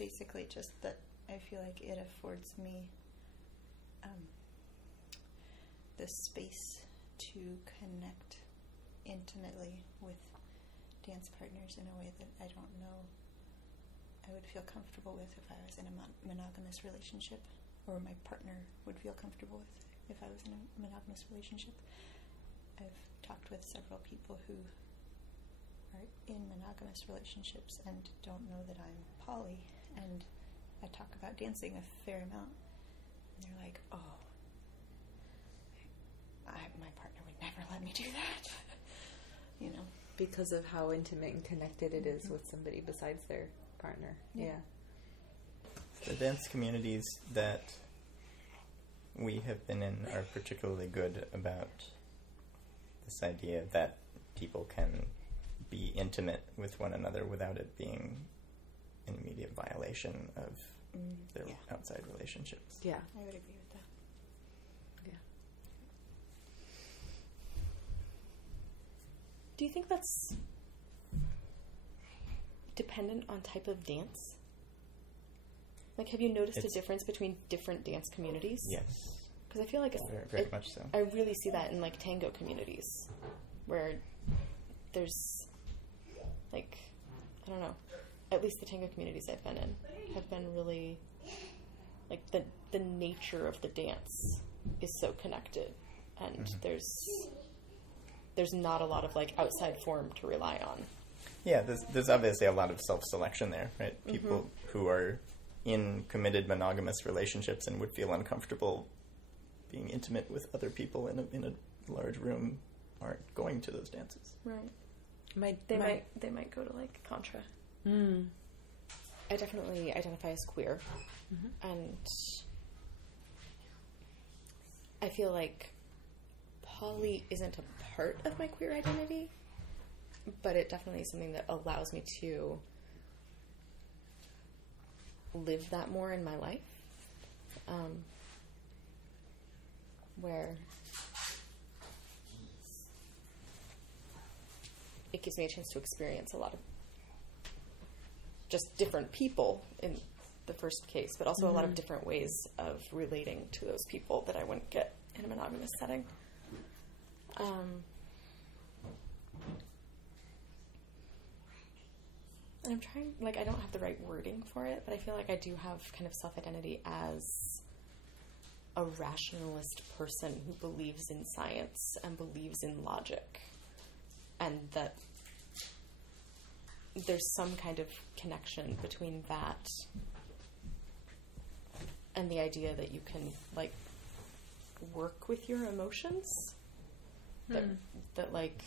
basically just that I feel like it affords me the space to connect intimately with dance partners in a way that I don't know I would feel comfortable with if I was in a monogamous relationship, or my partner would feel comfortable with if I was in a monogamous relationship. I've talked with several people who are in monogamous relationships and don't know that I'm poly, and I talk about dancing a fair amount, and they're like, oh, my partner would never let me do that. You know, because of how intimate and connected it is with somebody besides their partner. Yeah. The dance communities that we have been in are particularly good about this idea that people can be intimate with one another without it being an immediate violation of their outside relationships. Yeah. I would agree with that. Yeah. Do you think that's dependent on type of dance? Like, have you noticed a difference between different dance communities? Yes. Because I feel like very much so. I really see that in, like, tango communities, where there's, like, I don't know, at least the tango communities I've been in have been really, like, the nature of the dance is so connected, and there's not a lot of, like, outside form to rely on. Yeah, there's obviously a lot of self-selection there, right? People who are in committed monogamous relationships and would feel uncomfortable being intimate with other people in a large room aren't going to those dances. Right. They might go to, like, Contra. I definitely identify as queer, and I feel like poly isn't a part of my queer identity, but it definitely is something that allows me to live that more in my life, where it gives me a chance to experience a lot of just different people in the first case, but also a lot of different ways of relating to those people that I wouldn't get in a monogamous setting. And I'm trying, like, I don't have the right wording for it, but I feel like I do have kind of self-identity as a rationalist person who believes in science and believes in logic, and that there's some kind of connection between that and the idea that you can, like, work with your emotions. That like,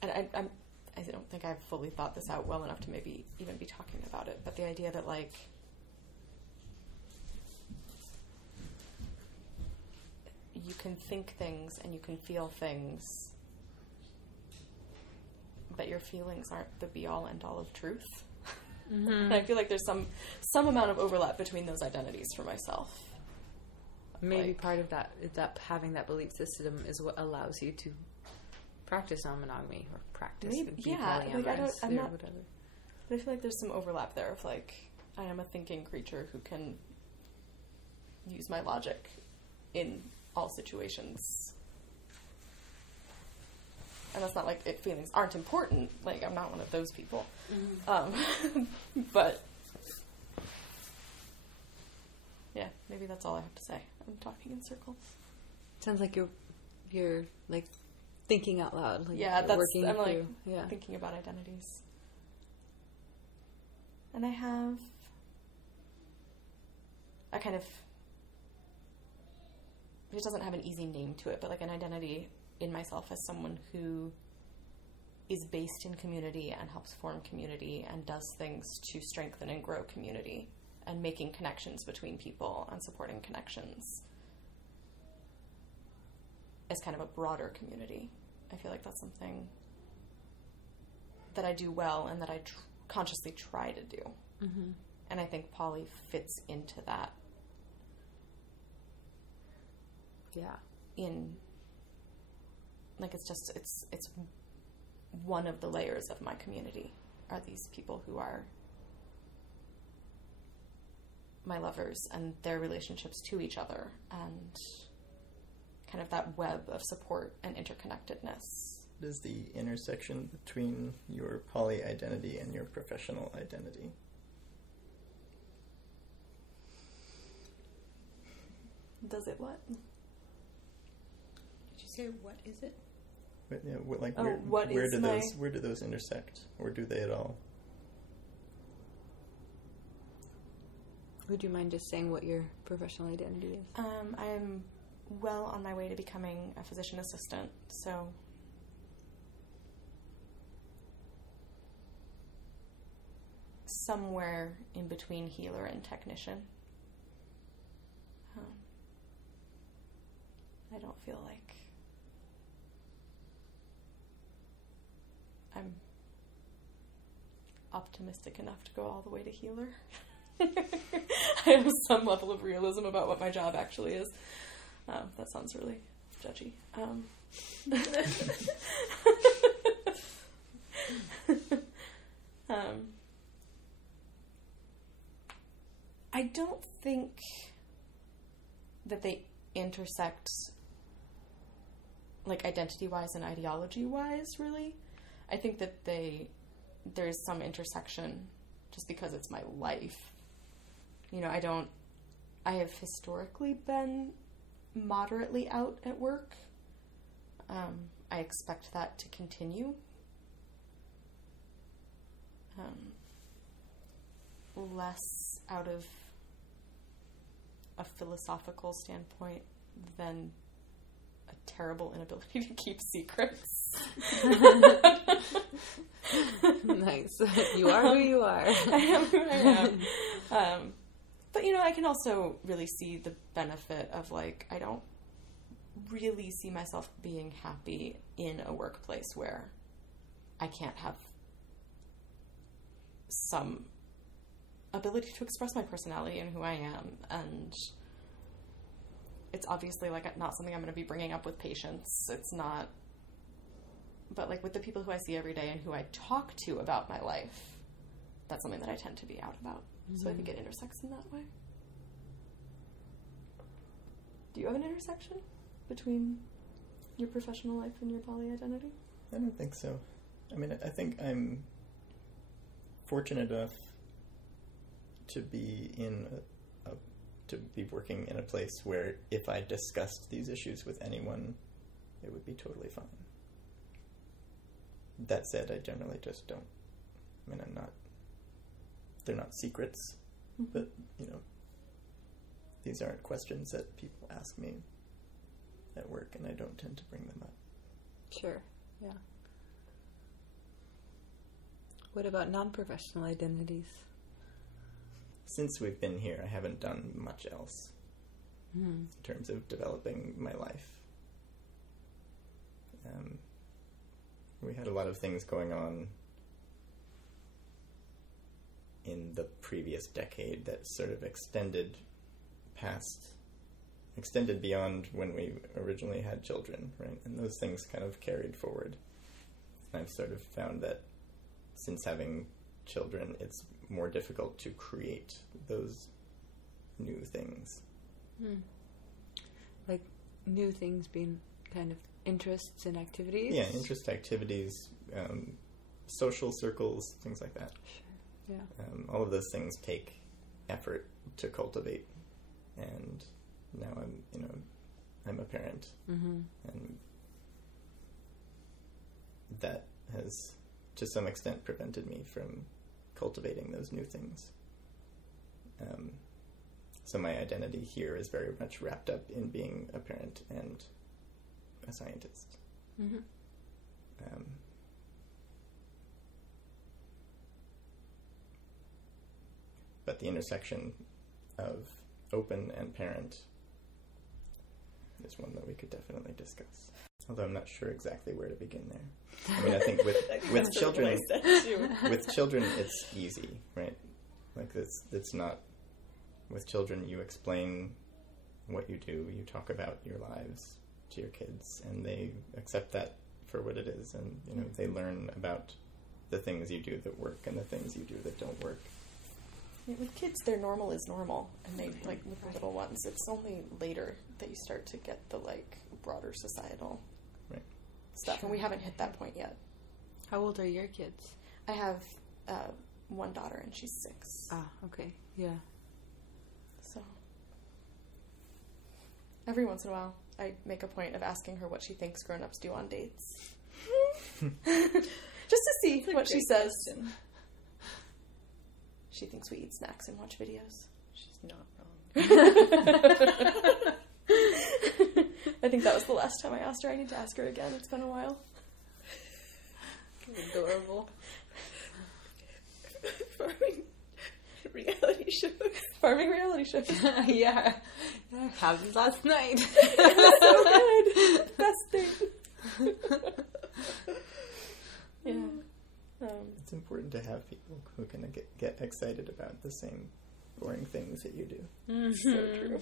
and I don't think I've fully thought this out well enough to maybe even be talking about it, but the idea that, like, you can think things and you can feel things, but your feelings aren't the be-all, end-all of truth. And I feel like there's some amount of overlap between those identities for myself. Maybe like, part of that is that having that belief system is what allows you to practice non-monogamy or practice polyamorous, I'm not, whatever. But I feel like there's some overlap there of, like, I am a thinking creature who can use my logic in all situations. And that's not like feelings aren't important. Like, I'm not one of those people. But yeah, maybe that's all I have to say. I'm talking in circles. Sounds like you're like thinking out loud. Like yeah, that's working I'm through. Like thinking about identities. And I have a kind of, it doesn't have an easy name to it, but like an identity in myself as someone who is based in community and helps form community and does things to strengthen and grow community and making connections between people and supporting connections as kind of a broader community. I feel like that's something that I do well and that I consciously try to do. And I think poly fits into that. Yeah. In, like, it's one of the layers of my community are these people who are my lovers and their relationships to each other, and kind of that web of support and interconnectedness. What is the intersection between your poly identity and your professional identity? Does it what? Did you say what is it? But, yeah, like what where is do my... where do those intersect, or do they at all? Would you mind just saying what your professional identity is? I'm well on my way to becoming a physician assistant, so somewhere in between healer and technician. I don't feel like I'm optimistic enough to go all the way to healer. I have some level of realism about what my job actually is. That sounds really judgy. I don't think that they intersect, like, identity-wise and ideology-wise, really. I think that there's some intersection just because it's my life. You know, I have historically been moderately out at work. I expect that to continue. Less out of a philosophical standpoint than a terrible inability to keep secrets. Nice. You are who you are. I am who I am. But, you know, I can also really see the benefit of, like, I don't really see myself being happy in a workplace where I can't have some ability to express my personality and who I am. And it's obviously, like, not something I'm going to be bringing up with patients. It's not. But, like, with the people who I see every day and who I talk to about my life, that's something that I tend to be out about. So I think it intersects in that way. Do you have an intersection between your professional life and your poly identity? I don't think so. I mean, I think I'm fortunate enough to be to be working in a place where if I discussed these issues with anyone, it would be totally fine. That said, I generally just don't. I mean, they're not secrets, but, you know, these aren't questions that people ask me at work, and I don't tend to bring them up. Sure, yeah. What about non-professional identities? Since we've been here, I haven't done much else in terms of developing my life. We had a lot of things going on in the previous decade that sort of extended beyond when we originally had children, right? And those things kind of carried forward. And I've sort of found that since having children, it's more difficult to create those new things. Like new things being kind of interests and activities? Yeah, activities, social circles, things like that. Sure, yeah. All of those things take effort to cultivate, and now I'm a parent, and that has to some extent prevented me from cultivating those new things. So my identity here is very much wrapped up in being a parent and a scientist. But the intersection of open and parent is one that we could definitely discuss. Although I'm not sure exactly where to begin there. I mean, I think with children, it's easy, right? Like it's not. With children, you explain what you do. You talk about your lives to your kids, and they accept that for what it is, and they learn about the things you do that work and the things you do that don't work. with kids, their normal is normal, and they like with the little ones. It's only later that you start to get the like broader societal stuff, and we haven't hit that point yet. How old are your kids? I have one daughter, and she's 6. Ah, okay, yeah. So every once in a while, I make a point of asking her what she thinks grown-ups do on dates, just to see what she says. Question. She thinks we eat snacks and watch videos. She's not wrong. I think that was the last time I asked her. I need to ask her again. It's been a while. Adorable. Farming reality shows. Farming reality shows. Yeah. Happened last night. So good. Best thing. Yeah. It's important to have people who can get excited about the same boring things that you do. So true.